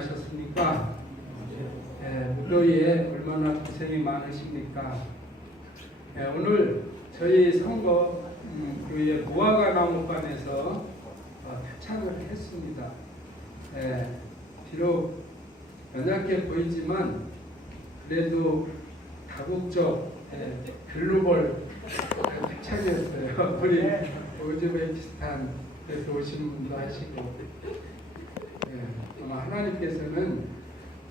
하셨습니까? 무더위에 얼마나 고생이 많으십니까? 오늘 저희 성거 교회 무화과나무관에서 표창을 했습니다. 비록 연약해 보이지만 그래도 다국적 글로벌 표창이었어요. 우리 우즈베키스탄에서 오신 분도 하시고 하나님께서는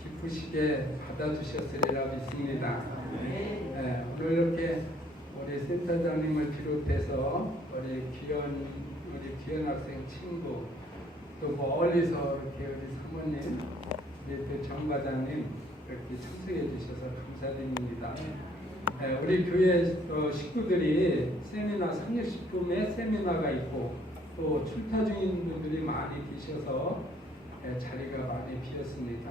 기쁘시게 받아주셨으리라 믿습니다. 오늘 이렇게 우리 센터장님을 비롯해서 우리 귀한 학생 친구 또 멀리서 이렇게 우리 사모님, 우리 또 정과장님 이렇게 참석해 주셔서 감사드립니다. 우리 교회 식구들이 세미나 30분의 세미나가 있고 또 출타 중인 분들이 많이 계셔서 자리가 많이 비었습니다.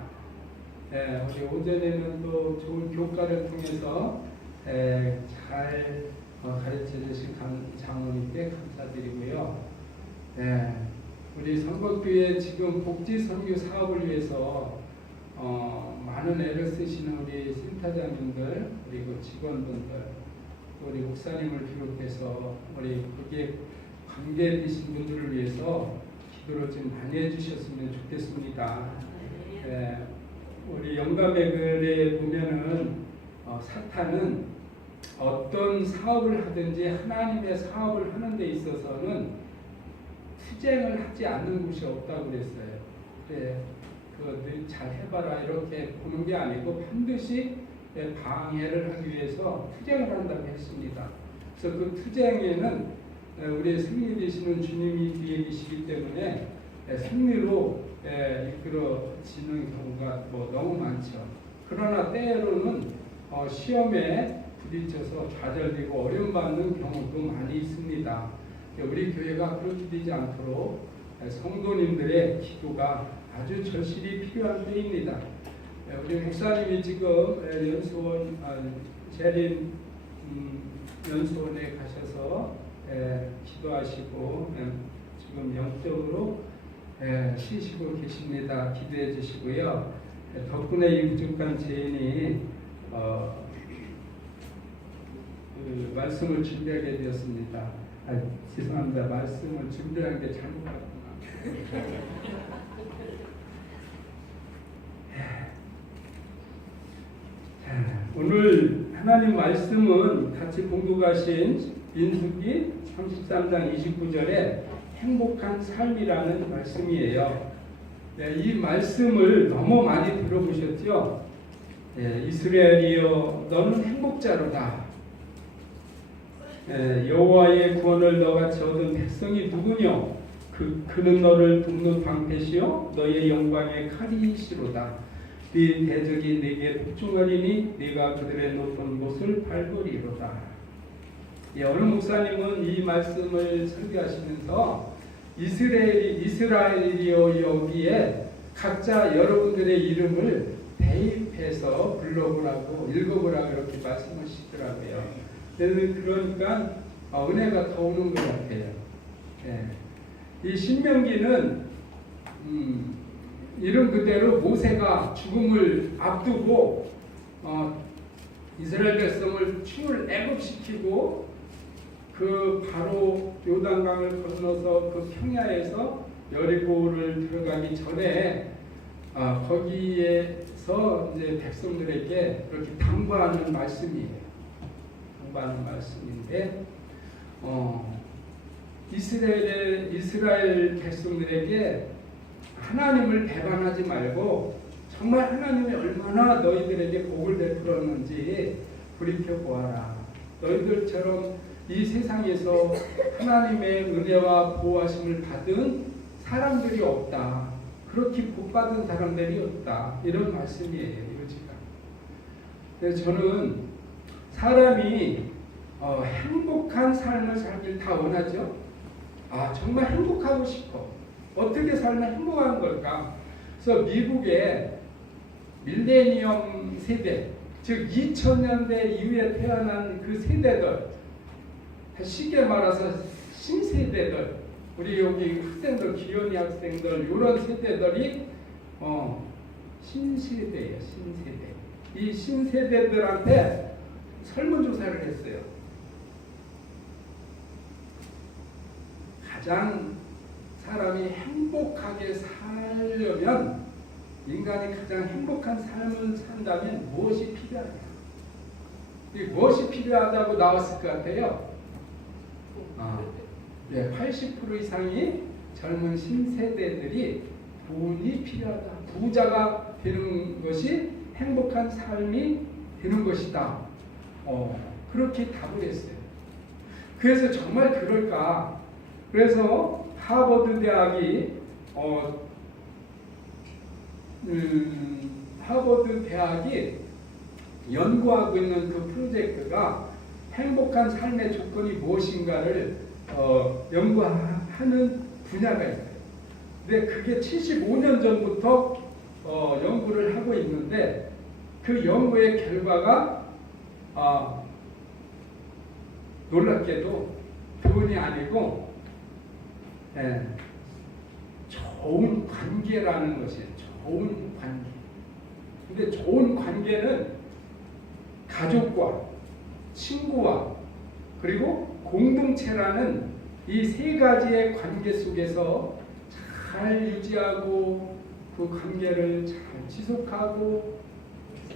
우리 오전에는 또 좋은 교과를 통해서 잘 가르쳐 주신 장로님께 감사드리고요. 우리 선거교회 지금 복지 선교 사업을 위해서 많은 애를 쓰시는 우리 센터장님들 그리고 직원분들 우리 목사님을 비롯해서 우리 거기에 관계되신 분들을 위해서 기도를 좀 많이 해주셨으면 좋겠습니다. 우리 영감의 글에 보면은 사탄은 어떤 사업을 하든지 하나님의 사업을 하는 데 있어서는 투쟁을 하지 않는 곳이 없다고 그랬어요. 그거 잘 해봐라 이렇게 보는 게 아니고 반드시 방해를 하기 위해서 투쟁을 한다고 했습니다. 그래서 그 투쟁에는 우리 승리 되시는 주님이 뒤에 계시기 때문에 승리로 이끌어지는 경우가 너무 많죠. 그러나 때로는 시험에 부딪혀서 좌절되고 어려움받는 경우도 많이 있습니다. 우리 교회가 그렇게 되지 않도록 성도님들의 기도가 아주 절실히 필요한 때입니다. 우리 목사님이 지금 연수원 재림 연수원에 가셔서 기도하시고 지금 영적으로 쉬시고 계십니다. 기도해 주시고요. 덕분에 육중간 제인이 그 말씀을 준비하게 되었습니다. 죄송합니다. 말씀을 준비한 게 잘못 같구나. 오늘 하나님 말씀은 같이 공독하신 민수기 33장 29절에 행복한 삶이라는 말씀이에요. 이 말씀을 너무 많이 들어보셨죠? 이스라엘이여 너는 행복자로다. 여호와의 구원을 너같이 얻은 백성이 누구뇨? 그는 너를 돕는 방패시요 너의 영광의 칼이시로다. 네 대적이 네게 복종하리니 네가 그들의 높은 곳을 밟으리로다. 어느 목사님은 이 말씀을 설교하시면서 이스라엘이여 여기에 각자 여러분들의 이름을 대입해서 불러보라고 읽어보라고 이렇게 말씀하시더라고요. 그러니까 은혜가 더 오는 것 같아요. 이 신명기는 이름 그대로 모세가 죽음을 앞두고 이스라엘 백성을 출애굽시키고 그 바로 요단강을 건너서 그 평야에서 여리고를 들어가기 전에 거기에서 이제 백성들에게 그렇게 당부하는 말씀이에요. 당부하는 말씀인데 이스라엘 백성들에게 하나님을 배반하지 말고 정말 하나님이 얼마나 너희들에게 복을 베풀었는지 돌이켜 보아라. 너희들처럼 이 세상에서 하나님의 은혜와 보호하심을 받은 사람들이 없다. 그렇게 복받은 사람들이 없다. 이런 말씀이에요. 이거지가. 그래서 저는 사람이 행복한 삶을 살길 다 원하죠. 정말 행복하고 싶어. 어떻게 살면 행복한 걸까? 그래서 미국의 밀레니엄 세대, 즉 2000년대 이후에 태어난 그 세대들, 쉽게 말해서 신세대들, 우리 여기 학생들, 기현이 학생들 이런 세대들이 신세대예요. 신세대. 이 신세대들한테 설문조사를 했어요. 가장 사람이 행복하게 살려면, 인간이 가장 행복한 삶을 산다면 무엇이 필요하냐? 무엇이 필요하다고 나왔을 것 같아요? 80% 이상이 젊은 신세대들이 돈이 필요하다. 부자가 되는 것이 행복한 삶이 되는 것이다. 그렇게 답을 했어요. 그래서 정말 그럴까? 그래서 하버드 대학이 연구하고 있는 그 프로젝트가 행복한 삶의 조건이 무엇인가를 연구하는 분야가 있어요. 근데 그게 75년 전부터 연구를 하고 있는데, 그 연구의 결과가 놀랍게도 돈이 아니고 좋은 관계라는 것이에요. 좋은 관계. 근데 좋은 관계는 가족과 친구와 그리고 공동체라는 이 세 가지의 관계 속에서 잘 유지하고 그 관계를 잘 지속하고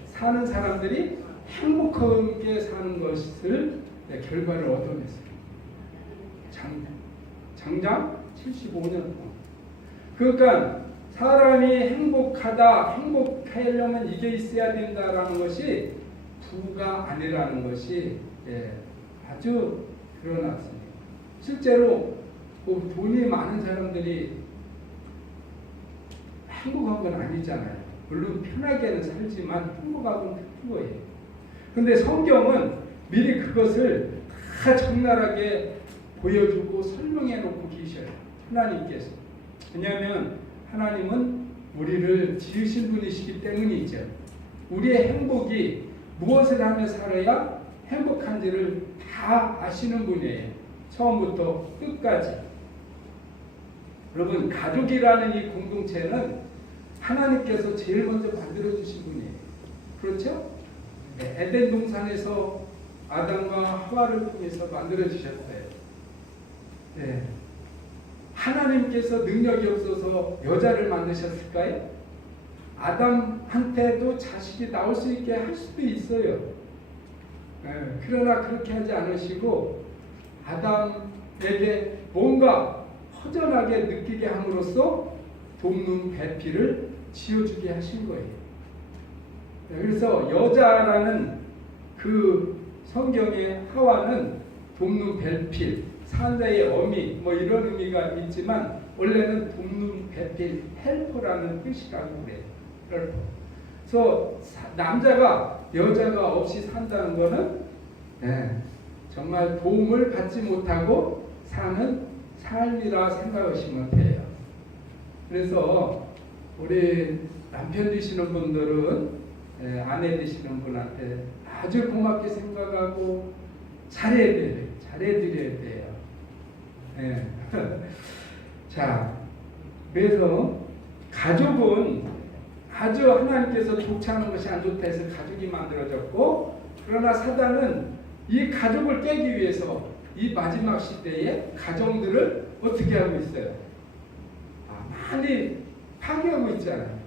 사는 사람들이 행복하게 사는 것을 결과를 얻어냈어요. 장장 75년 동안. 그러니까 사람이 행복하려면 이게 있어야 된다라는 것이 부가 아니라는 것이 아주 드러났습니다. 실제로 돈이 많은 사람들이 행복한 건 아니잖아요. 물론 편하게는 살지만 행복하고는 틀린 거예요. 그런데 성경은 미리 그것을 다 적나라하게 보여주고 설명해 놓고 계셔요. 하나님께서. 왜냐하면 하나님은 우리를 지으신 분이시기 때문이죠. 우리의 행복이 무엇을 하며 살아야 행복한지를 다 아시는 분이에요. 처음부터 끝까지. 여러분, 가족이라는 이 공동체는 하나님께서 제일 먼저 만들어주신 분이에요. 그렇죠? 에덴 동산에서 아담과 하와를 통해서 만들어주셨어요. 하나님께서 능력이 없어서 여자를 만드셨을까요? 아담한테도 자식이 나올 수 있게 할 수도 있어요. 그러나 그렇게 하지 않으시고 아담에게 뭔가 허전하게 느끼게 함으로써 돕는 배필을 지어주게 하신 거예요. 그래서 여자라는 그 성경의 하와는 돕는 배필, 산자의 어미 뭐 이런 의미가 있지만 원래는 돕는 배필, 헬퍼라는 뜻이라고 그래요. 헬퍼. 그래서 남자가 여자가 없이 산다는 거는 정말 도움을 받지 못하고 사는 삶이라 생각하시면 돼요. 그래서 우리 남편 되시는 분들은 아내 되시는 분한테 아주 고맙게 생각하고 잘해드려야 돼요. 자, 그래서 가족은 아주 하나님께서 독차하는 것이 안 좋다 해서 가족이 만들어졌고, 그러나 사단은 이 가족을 깨기 위해서 이 마지막 시대에 가정들을 어떻게 하고 있어요? 많이 파괴하고 있잖아요.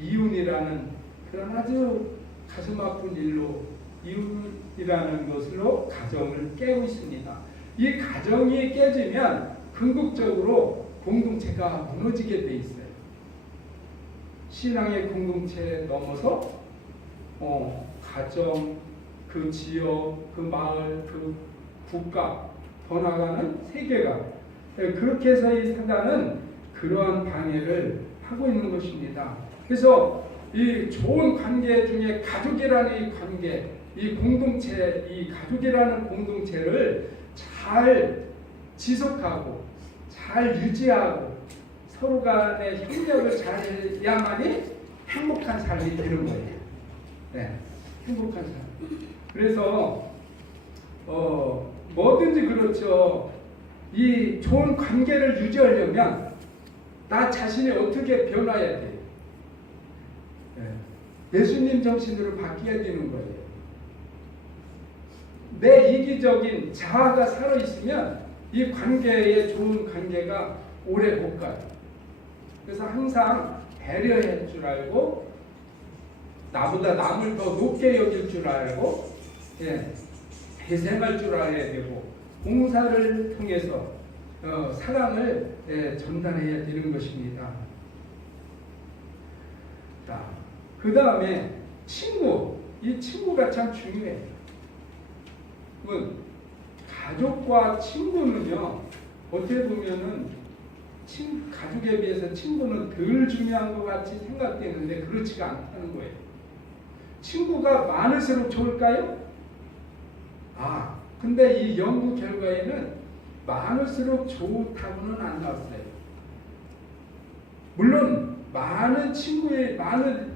이혼이라는 그런 아주 가슴 아픈 일로, 이혼이라는 것으로 가정을 깨고 있습니다. 이 가정이 깨지면 궁극적으로 공동체가 무너지게 돼 있어요. 신앙의 공동체 넘어서 가정, 그 지역, 그 마을, 그 국가, 더 나아가는 세계가, 그렇게 해서 이 사단은 그러한 방해를 하고 있는 것입니다. 그래서 이 좋은 관계 중에 가족이라는 이 관계, 이 공동체, 이 가족이라는 공동체를 잘 지속하고 잘 유지하고 서로 간의 협력을 잘 해야만이 행복한 삶이 되는 거예요. 행복한 삶. 그래서 뭐든지 그렇죠. 이 좋은 관계를 유지하려면 나 자신이 어떻게 변화해야 돼요? 예수님 정신으로 바뀌어야 되는 거예요. 내 이기적인 자아가 살아있으면 이 관계에 좋은 관계가 오래 못 가요. 그래서 항상 배려할 줄 알고 나보다 남을 더 높게 여길 줄 알고 배생할 줄 알아야 되고 봉사를 통해서 사랑을 전달해야 되는 것입니다. 자, 그 다음에 친구. 이 친구가 참 중요해요. 가족과 친구는요, 어떻게 보면은 가족에 비해서 친구는 덜 중요한 것 같이 생각되는데 그렇지가 않다는 거예요. 친구가 많을수록 좋을까요? 근데 이 연구 결과에는 많을수록 좋다고는 안 나왔어요. 물론 많은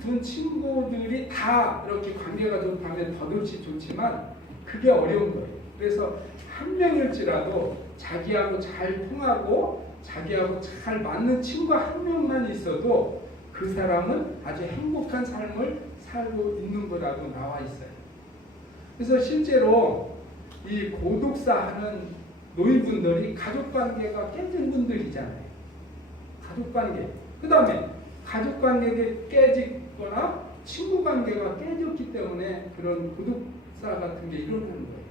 둔 친구들이 다 이렇게 관계가 좋다면 더없이 좋지만 그게 어려운 거예요. 그래서 한 명일지라도 자기하고 잘 통하고 자기하고 잘 맞는 친구 한 명만 있어도 그 사람은 아주 행복한 삶을 살고 있는 거라고 나와 있어요. 그래서 실제로 이 고독사 하는 노인분들이 가족관계가 깨진 분들이잖아요. 가족관계. 그 다음에 가족관계가 깨지거나 친구관계가 깨졌기 때문에 그런 고독사 같은 게 일어나는 거예요.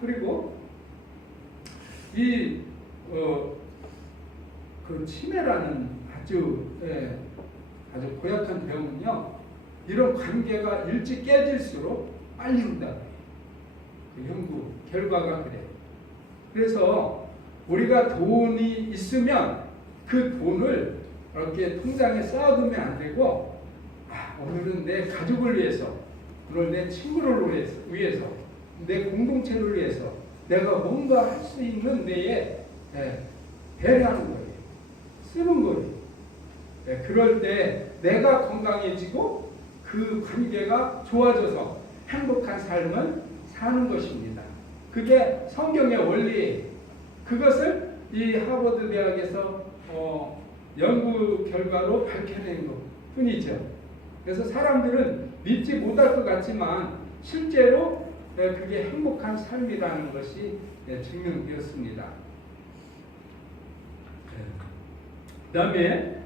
그리고 그 치매라는 아주 고약한 병은요, 이런 관계가 일찍 깨질수록 빨리 온다고 해요. 그 연구 결과가 그래요. 그래서 우리가 돈이 있으면 그 돈을 이렇게 통장에 쌓아두면 안 되고, 오늘은 내 가족을 위해서, 오늘 내 친구를 위해서, 내 공동체를 위해서 내가 뭔가 할 수 있는 데에 배려하는 거예요. 쓰는 거예요. 그럴 때 내가 건강해지고 그 관계가 좋아져서 행복한 삶을 사는 것입니다. 그게 성경의 원리예요. 그것을 이 하버드 대학에서 연구 결과로 밝혀낸 것 뿐이죠. 그래서 사람들은 믿지 못할 것 같지만 실제로 그게 행복한 삶이라는 것이 증명되었습니다. 그 다음에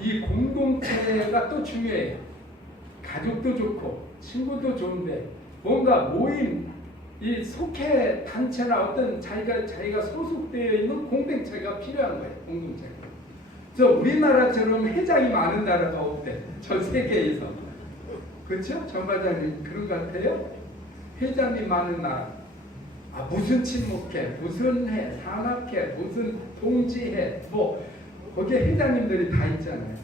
이 공동체가 또 중요해요. 가족도 좋고 친구도 좋은데 뭔가 모임, 이 속해 단체나 어떤 자기가 소속되어 있는 공동체가 필요한 거예요. 공동체가. 그래서 우리나라처럼 회장이 많은 나라가 없대. 전 세계에서. 그렇죠? 정 과장님 그런 것 같아요? 회장이 많은 나라. 무슨 친목회, 무슨 회, 산악회, 무슨 동지회, 거기에 회장님들이 다 있잖아요.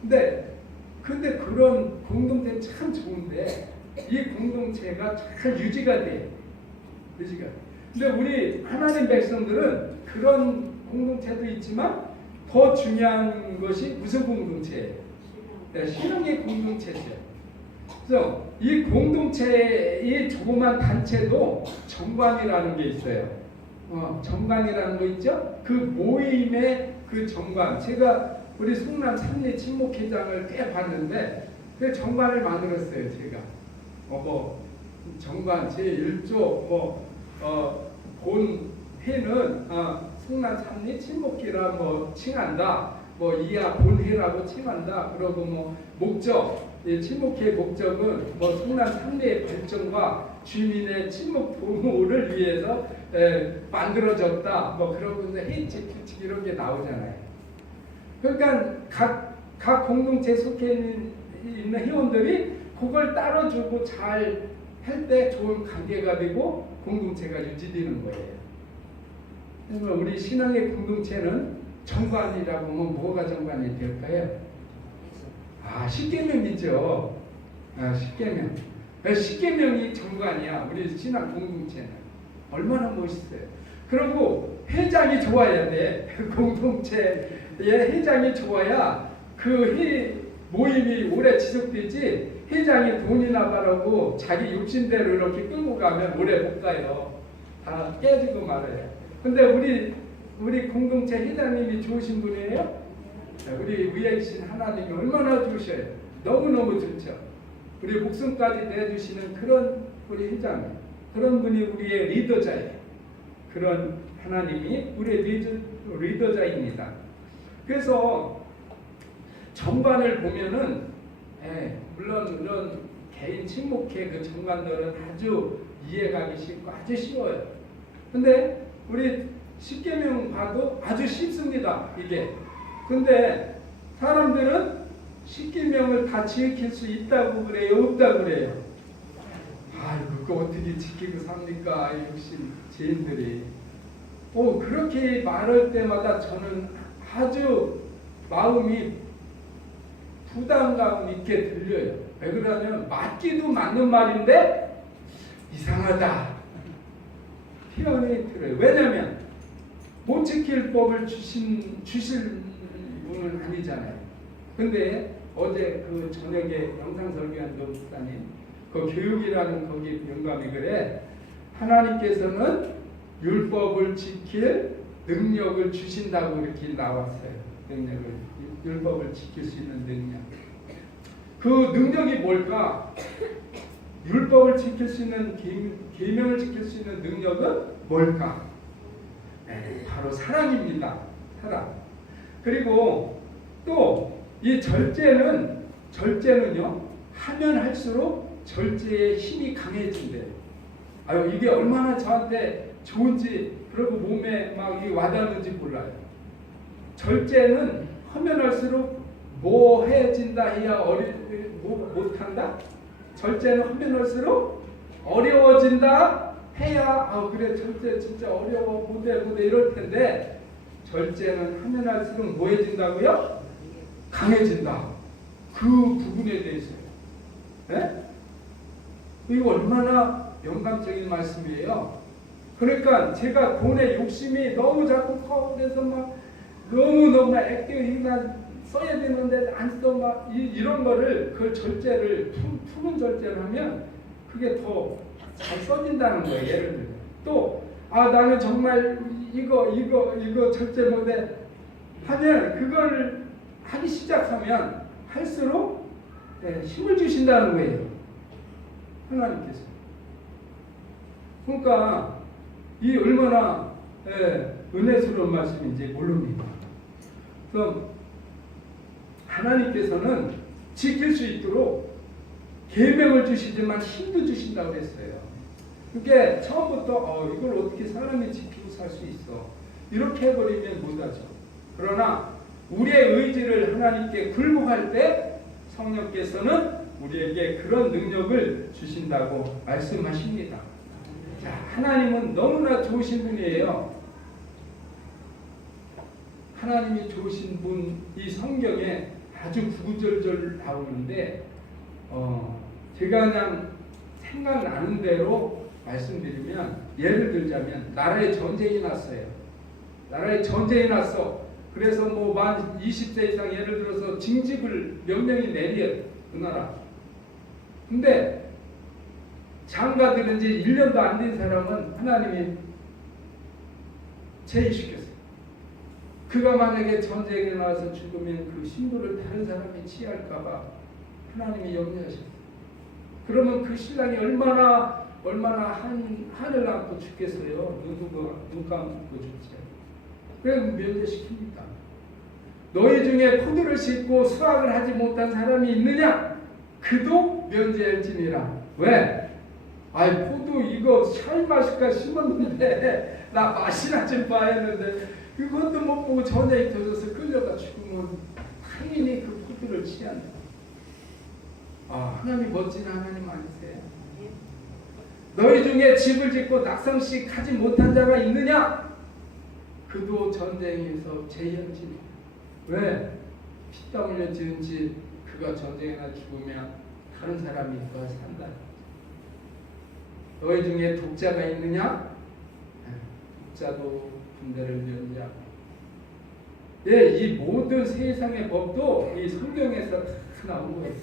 근데 그런 공동체는 참 좋은데 이 공동체가 잘 유지가 돼요. 근데 우리 하나님 백성들은 그런 공동체도 있지만 더 중요한 것이 무슨 공동체예요? 신앙의 공동체죠. 그래서 이 공동체의 조그만 단체도 정관이라는 게 있어요. 정관이라는 거 있죠? 그 모임의 그 정관. 제가 우리 성남 삼리 친목회장을 꽤 봤는데 그 정관을 만들었어요. 제가 정관 제1조 본회는 성남 삼리 친목회라 칭한다. 이하 본회라고 칭한다. 그러고 목적, 친목회의 목적은 성남 삼리의 발전과 주민의 친목 보호를 위해서 만들어졌다. 그러고 해치, 규칙 이런 게 나오잖아요. 그러니까 각 공동체에 속해 있는 회원들이 그걸 따라주고 잘 할 때 좋은 관계가 되고 공동체가 유지되는 거예요. 그래서 우리 신앙의 공동체는 정관이라고 하면 뭐가 정관이 될까요? 십계명이죠. 십계명. 십계명이 정관이야. 우리 신앙 공동체는. 얼마나 멋있어요. 그리고 회장이 좋아야 돼. 공동체의 회장이 좋아야 그 모임이 오래 지속되지. 회장이 돈이나 바라고 자기 욕심대로 이렇게 끌고 가면 오래 못 가요. 다 깨지고 말아요. 근데 우리 공동체 회장님이 좋으신 분이에요? 우리 위에 계신 하나님이 얼마나 좋으셔요. 너무너무 좋죠. 우리 목숨까지 내주시는 그런 우리 회장님, 그런 분이 우리의 리더자예요. 그런 하나님이 우리의 리더자입니다. 그래서 정관을 보면은 물론 개인 침묵회 그 정관들은 아주 이해가기 쉽고 아주 쉬워요. 근데 우리 십계명 봐도 아주 쉽습니다. 이게. 근데 사람들은 십계명을 다 지킬 수 있다고 그래요? 없다고 그래요? 아이고 그거 어떻게 지키고 삽니까? 역시 죄인들이. 그렇게 말할 때마다 저는 아주 마음이 부담감 있게 들려요. 왜 그러냐면 맞기도 맞는 말인데 이상하다 표현이 들어요. 왜냐하면 못 지킬 법을 주실 분은 아니잖아요. 근데 어제 그 저녁에 영상 설교한 목사님 그 교육이라는 거기 영감이 그래, 하나님께서는 율법을 지킬 능력을 주신다고 이렇게 나왔어요. 능력을, 율법을 지킬 수 있는 능력. 그 능력이 뭘까? 율법을 지킬 수 있는, 계명을 지킬 수 있는 능력은 뭘까? 바로 사랑입니다. 사랑. 그리고 또 이 절제는요 하면 할수록 절제의 힘이 강해진대요. 아유 이게 얼마나 저한테 좋은지, 그리고 몸에 막 와닿는지 몰라요. 절제는 하면 할수록 뭐해진다 해야 못한다. 절제는 하면 할수록 어려워진다 해야 그래 절제 진짜 어려워 못해 이럴 텐데, 절제는 하면 할수록 뭐해진다고요? 강해진다. 그 부분에 대해서요. 네? 이거 얼마나 영감적인 말씀이에요. 그러니까 제가 돈에 욕심이 너무 자꾸 커, 그래서 막 너무 액티브나 써야 되는데 안 써, 막 이런 거를, 그 절제를 푸는 절제를 하면 그게 더 잘 써진다는 거예요. 예를 들면 또 나는 정말 이거 절제 못해 하면, 그걸 하기 시작하면 할수록 힘을 주신다는 거예요. 하나님께서. 그러니까 이 얼마나 은혜스러운 말씀인지 모릅니다. 그럼 하나님께서는 지킬 수 있도록 계명을 주시지만 힘도 주신다고 했어요. 그게 처음부터 이걸 어떻게 사람이 지키고 살 수 있어, 이렇게 해버리면 못하죠. 그러나 우리의 의지를 하나님께 굴복할 때 성령께서는 우리에게 그런 능력을 주신다고 말씀하십니다. 자, 하나님은 너무나 좋으신 분이에요. 하나님이 좋으신 분, 이 성경에 아주 구구절절 나오는데 제가 그냥 생각나는 대로 말씀드리면, 예를 들자면 나라에 전쟁이 났어요. 나라에 전쟁이 났어. 그래서 만 20세 이상 예를 들어서 징집을 명령이 내려요. 그 나라. 근데 장가들은 이제 1년도 안 된 사람은 하나님이 제의시켰어요. 그가 만약에 전쟁에 나와서 죽으면 그 신부를 다른 사람이 취할까봐 하나님이 염려하셨어요. 그러면 그 신랑이 얼마나 한을 안고 죽겠어요. 눈 감고 죽지. 그래서 면제시킵니다. 너희 중에 포도를 심고 수확을 하지 못한 사람이 있느냐? 그도 면제할지니라. 왜? 포도 이거 샤인마스카 심었는데 나 맛이나 좀 봐야 했는데 그것도 못 보고 전쟁이 터져서 끌려가 죽으면 당연히 그 포도를 취한다. 하나님 멋진 하나님 아니세요? 너희 중에 집을 짓고 낙성식 하지 못한 자가 있느냐? 그도 전쟁에서 재현지니. 왜? 피땀 흘려 지은 집, 그가 전쟁에나 죽으면 다른 사람이 그걸 산다. 너희 중에 독자가 있느냐? 독자도 군대를 면제하고. 이 모든 세상의 법도 이 성경에서 다 나온 거예요.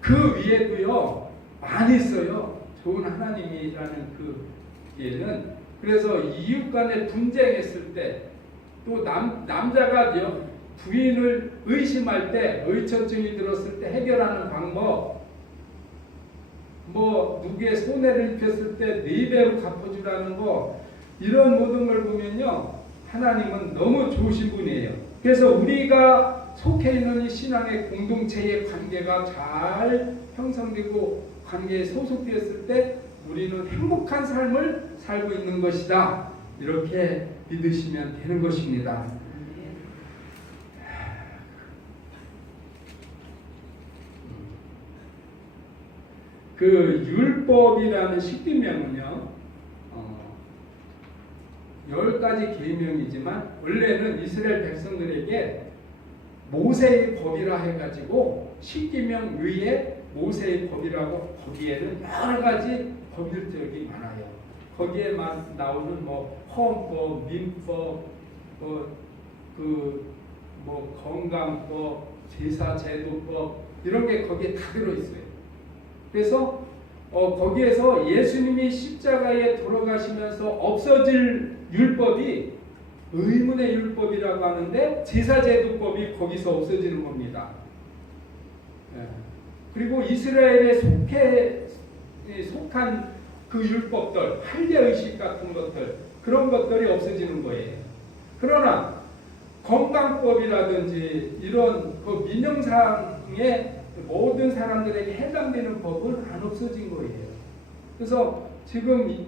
그 위에도요 많이 있어요. 좋은 하나님이라는 그 예는. 그래서 이웃 간에 분쟁했을 때, 또 남자가 부인을 의심할 때, 의처증이 들었을 때 해결하는 방법, 뭐 누구의 손해를 입혔을 때 4배로 갚아주라는 거, 이런 모든 걸 보면요, 하나님은 너무 좋으신 분이에요. 그래서 우리가 속해 있는 이 신앙의 공동체의 관계가 잘 형성되고 관계에 소속되었을 때 우리는 행복한 삶을 살고 있는 것이다. 이렇게 믿으시면 되는 것입니다. 그 율법이라는 십계명은요, 10가지 계명이지만 원래는 이스라엘 백성들에게 모세의 법이라 해가지고 십계명 위에 모세의 법이라고, 거기에는 여러 가지 법률적이 많아요. 거기에만 나오는 뭐 헌법, 민법, 건강법, 제사제도법, 이런 게 거기에 다 들어있어요. 그래서 거기에서 예수님이 십자가에 돌아가시면서 없어질 율법이 의문의 율법이라고 하는데, 제사제도법이 거기서 없어지는 겁니다. 그리고 이스라엘에 속한 그 율법들, 할례의식 같은 것들, 그런 것들이 없어지는 거예요. 그러나 건강법이라든지 이런 그 민영상의 모든 사람들에게 해당되는 법은 안 없어진 거예요. 그래서 지금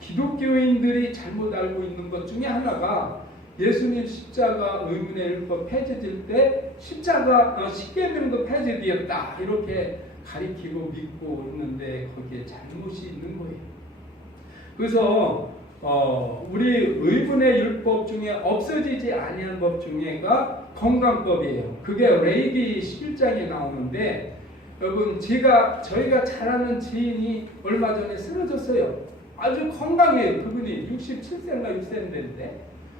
기독교인들이 잘못 알고 있는 것 중에 하나가, 예수님 십자가 의문의 율법 폐지될 때 십자가 십계명도 폐지되었다 이렇게 가리키고 믿고 있는데 거기에 잘못이 있는 거예요. 그래서 우리 의문의 율법 중에 없어지지 아니한 법 중에가 건강법이에요. 그게 레위기 11장에 나오는데, 여러분 저희가 잘 아는 지인이 얼마 전에 쓰러졌어요. 아주 건강해요. 그분이 67세인가 6세인데,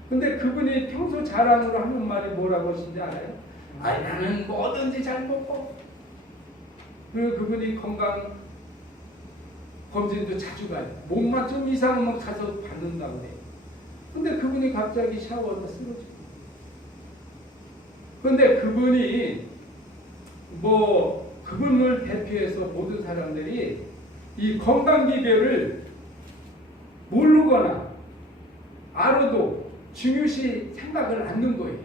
근데 그분이 평소 자랑으로 하는 말이 뭐라고 하신지 알아요? 나는 뭐든지 잘 먹고, 그리고 그분이 건강 검진도 자주 가요. 몸만 좀 이상하면 가서 받는다고 해요. 근데 그분이 갑자기 샤워하다 쓰러지고, 근데 그분이 그분을 대표해서 모든 사람들이 이 건강 비결을 모르거나 알아도 중요시 생각을 않는 거예요.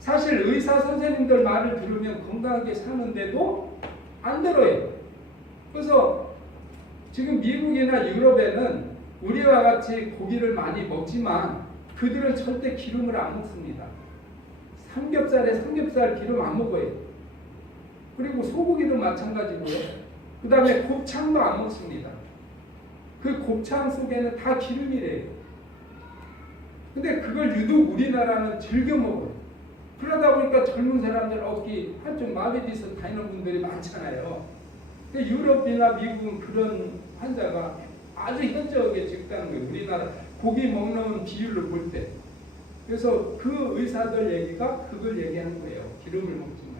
사실 의사 선생님들 말을 들으면 건강하게 사는데도 안 들어요. 그래서 지금 미국이나 유럽에는 우리와 같이 고기를 많이 먹지만 그들은 절대 기름을 안 먹습니다. 삼겹살에 삼겹살 기름 안 먹어요. 그리고 소고기도 마찬가지고요. 그 다음에 곱창도 안 먹습니다. 그 곱창 속에는 다 기름이래요. 근데 그걸 유독 우리나라는 즐겨 먹어요. 그러다 보니까 젊은 사람들 어깨 한쪽 마비돼서 다니는 분들이 많잖아요. 근데 유럽이나 미국은 그런 환자가 아주 현저하게 적다는 거예요. 우리나라 고기 먹는 비율을 볼 때. 그래서 그 의사들 얘기가 그걸 얘기하는 거예요. 기름을 먹지만.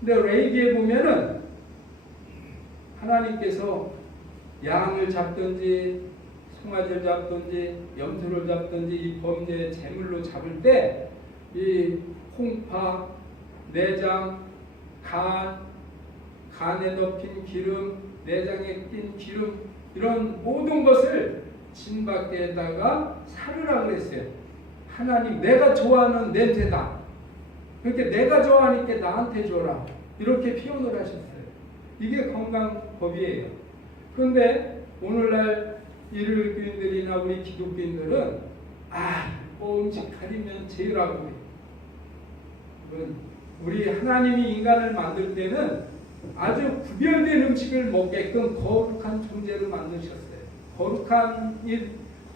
근데 레위기에 보면은 하나님께서 양을 잡든지 송아지를 잡든지 염소를 잡든지 이 범죄 제물로 잡을 때 이 홍파, 내장, 간에 덮인 기름, 내장에 낀 기름, 이런 모든 것을 진밖에다가 사르라고 그랬어요. 하나님, 내가 좋아하는 냄새다. 그렇게 내가 좋아하니까 나한테 줘라. 이렇게 표현을 하셨어요. 이게 건강법이에요. 그런데 오늘날 일요일교인들이나 우리 기독교인들은 음식 가리면 제일하고 해요. 우리 하나님이 인간을 만들 때는 아주 구별된 음식을 먹게끔 거룩한 존재로 만드셨어요.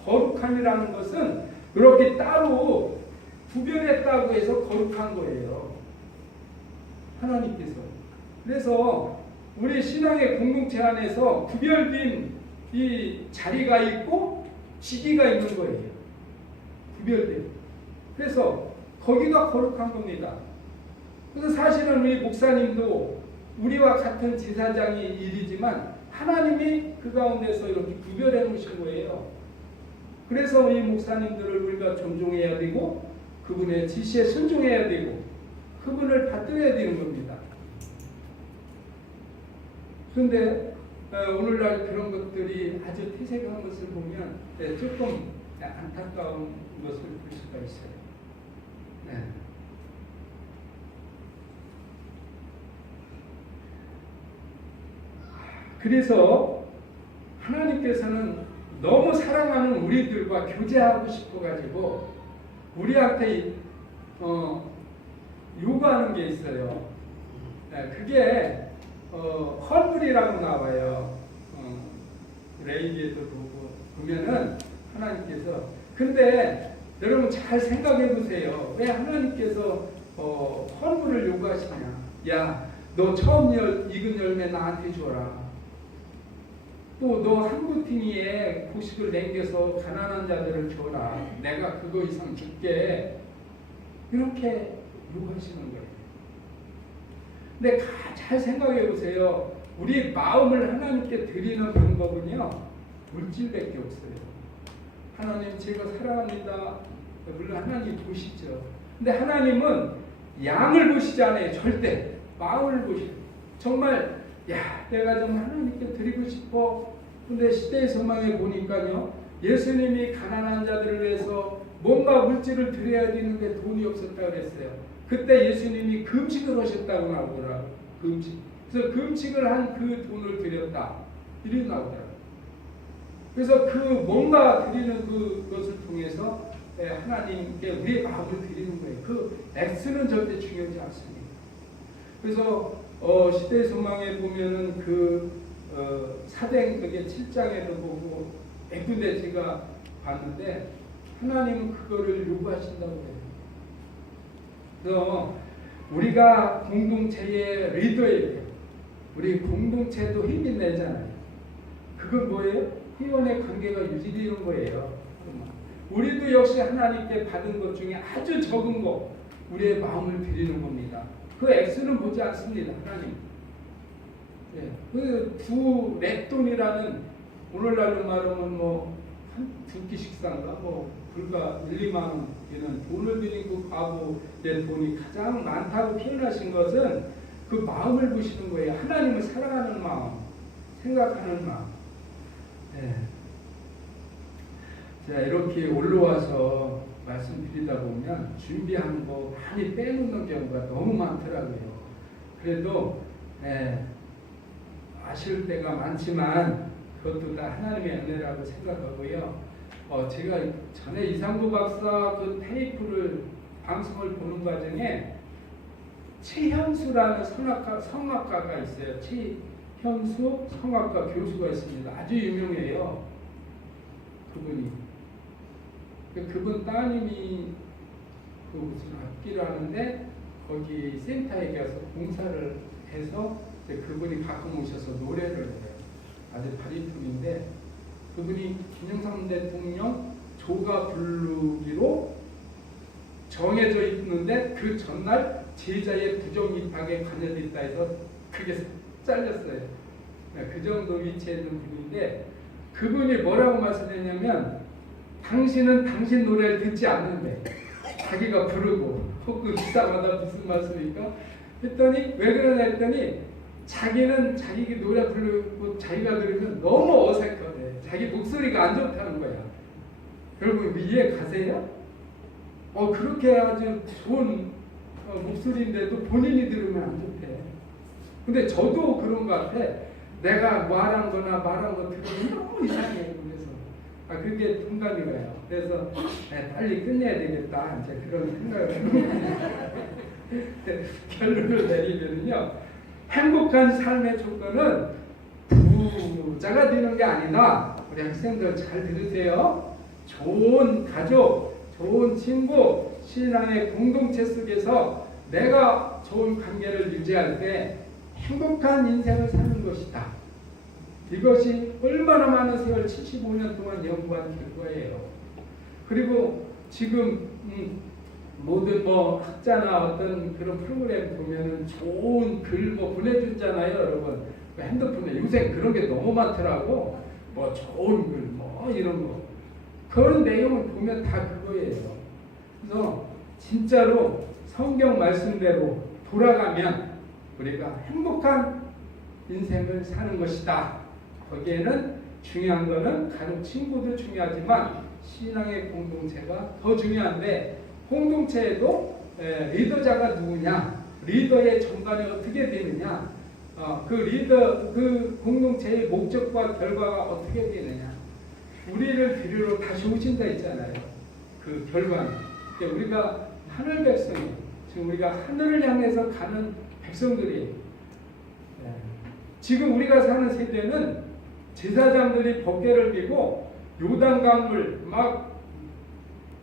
거룩함이라는 것은 그렇게 따로 구별했다고 해서 거룩한 거예요. 하나님께서. 그래서 우리 신앙의 공동체 안에서 구별된 이 자리가 있고 지기가 있는 거예요. 구별된. 그래서 거기가 거룩한 겁니다. 그래서 사실은 우리 목사님도 우리와 같은 제사장의 일이지만 하나님이 그 가운데서 이렇게 구별해 놓으신 거예요. 그래서 이 목사님들을 우리가 존중해야 되고 그분의 지시에 순종해야 되고 그분을 받들어야 되는 겁니다. 그런데 오늘날 그런 것들이 아주 퇴색한 것을 보면 조금 안타까운 것을 볼 수가 있어요. 네. 그래서 하나님께서는 너무 사랑하는 우리들과 교제하고 싶어가지고 우리한테 요구하는 게 있어요. 그게 헌물이라고 나와요. 레이기에도 보면은 하나님께서 근데 여러분 잘 생각해 보세요. 왜 하나님께서 헌물을 요구하시냐? 야, 너 처음 익은 열매 나한테 줘라. 또 너 한 구퉁이에 곡식을 남겨서 가난한 자들을 줘라. 내가 그거 이상 줄게. 이렇게 요구하시는 거예요. 근데 잘 생각해 보세요. 우리 마음을 하나님께 드리는 방법은요, 물질밖에 없어요. 하나님 제가 사랑합니다. 물론 하나님 보시죠. 근데 하나님은 양을 보시지 않아요. 절대 마음을 보시죠. 정말 내가 좀 하나님께 드리고 싶어. 근데 시대의 소망에 보니까요, 예수님이 가난한 자들을 위해서 뭔가 물질을 드려야 되는데 돈이 없었다고 그랬어요. 그때 예수님이 금식을 하셨다고 나오더라고요. 금식. 그래서 금식을 한 그 돈을 드렸다. 이렇게 나오더라고요. 그래서 그 뭔가 드리는 그것을 통해서 하나님께 우리의 마음을 드리는 거예요. 그 액수는 절대 중요하지 않습니다. 그래서 시대의 소망에 보면은 사도행전 7장에도 보고 몇 군데 제가 봤는데 하나님은 그거를 요구하신다고 해요. 그래서 우리가 공동체의 리더예요. 우리 공동체도 힘이 내잖아요. 그건 뭐예요? 회원의 관계가 유지되는 거예요. 우리도 역시 하나님께 받은 것 중에 아주 적은 거 우리의 마음을 드리는 겁니다. 그 액수는 보지 않습니다. 하나님. 그 두 렛돈이라는 오늘날로 말하면 한 두 끼 식사인가 불과 1, 2만 원 이런 돈을 드리고 과부의 돈이 가장 많다고 표현하신 것은 그 마음을 보시는 거예요. 하나님을 사랑하는 마음, 생각하는 마음. 자, 이렇게 올라와서 말씀드리다 보면 준비한 거 많이 빼놓는 경우가 너무 많더라고요. 그래도 아쉬울 때가 많지만 그것도 다 하나님의 은혜라고 생각하고요. 제가 전에 이상구 박사 그 테이프를 방송을 보는 과정에 최현수라는 성악가가 있어요. 최현수 성악가 교수가 있습니다. 아주 유명해요. 그분이. 그분 따님이 그 무슨 악기를 하는데 거기 센터에 가서 봉사를 해서 그분이 가끔 오셔서 노래를 해요. 아주 바리톤인데 그분이 김영삼 대통령 조가 부르기로 정해져 있는데 그 전날 제자의 부정 입학에 관여됐다 해서 그게 잘렸어요. 그 정도 위치에 있는 분인데 그분이 뭐라고 말씀했냐면 당신은 당신 노래를 듣지 않는데 자기가 부르고 그 이상하다 무슨 말씀입니까? 했더니 왜 그러냐 했더니 자기는 자기 노래 부르고 자기가 들으면 너무 어색하대. 자기 목소리가 안 좋다는 거야. 여러분 이해 가세요? 그렇게 아주 좋은 목소리인데도 본인이 들으면 안 좋대. 근데 저도 그런 것 같아. 내가 말한 거나 말한 거 들으면 너무 이상해. 그래서 그게 동감이 가요. 그래서 빨리 끝내야 되겠다. 이제 그런 생각을 해요. 결론을 내리면요. 행복한 삶의 조건은 부자가 되는 게 아니다. 우리 학생들 잘 들으세요. 좋은 가족, 좋은 친구, 신앙의 공동체 속에서 내가 좋은 관계를 유지할 때 행복한 인생을 사는 것이다. 이것이 얼마나 많은 세월 75년 동안 연구한 결과예요. 그리고 지금 모든 학자나 어떤 그런 프로그램 보면은 좋은 글 보내주잖아요, 여러분. 핸드폰에 요새 그런 게 너무 많더라고. 좋은 글 이런 거. 그런 내용을 보면 다 그거예요. 그래서 진짜로 성경 말씀대로 돌아가면 우리가 행복한 인생을 사는 것이다. 거기에는 중요한 거는 가족 친구도 중요하지만 신앙의 공동체가 더 중요한데, 공동체에도 리더자가 누구냐, 리더의 전관이 어떻게 되느냐, 그 공동체의 목적과 결과가 어떻게 되느냐, 우리를 데리러 다시 오신다 했잖아요. 그 결과는 우리가 하늘 백성이, 지금 우리가 하늘을 향해서 가는 백성들이, 지금 우리가 사는 세대는 제사장들이 법궤를 들고 요단강물 막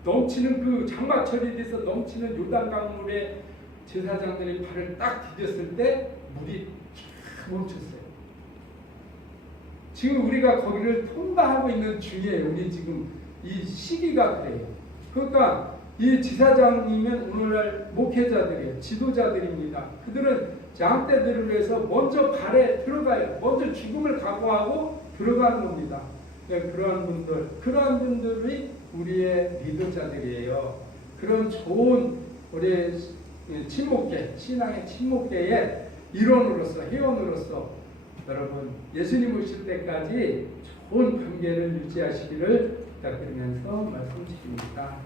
넘치는 그 장마철이 돼서 넘치는 요단강물에 제사장들이 발을 딱 디뎠을 때 물이 쫙 멈췄어요. 지금 우리가 거기를 통과하고 있는 중이에요. 우리 지금 이 시기가 그래요. 그러니까 이 지사장이면 오늘날 목회자들이에요. 지도자들입니다. 그들은 장대들을 위해서 먼저 발에 들어가요. 먼저 죽음을 각오하고 들어가는 겁니다. 그러한 분들이 우리의 리더자들이에요. 그런 좋은 우리 친목계, 신앙의 친목계의 일원으로서, 회원으로서 여러분 예수님 오실 때까지 좋은 관계를 유지하시기를 부탁드리면서 말씀드립니다.